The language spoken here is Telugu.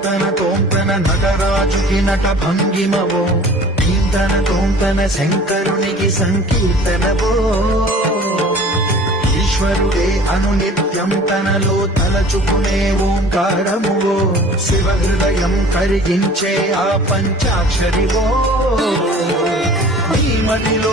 తోంతన నటరాజుకి నట భంగిమవో తోంతన శంకరునికి సంకీర్తనవో ఈశ్వరుడే అనునిత్యం తనలో తలచుకునే ఓంకారమువో శివ హృదయం కరిగించే ఆ పంచాక్షరివో ఈ మదిలో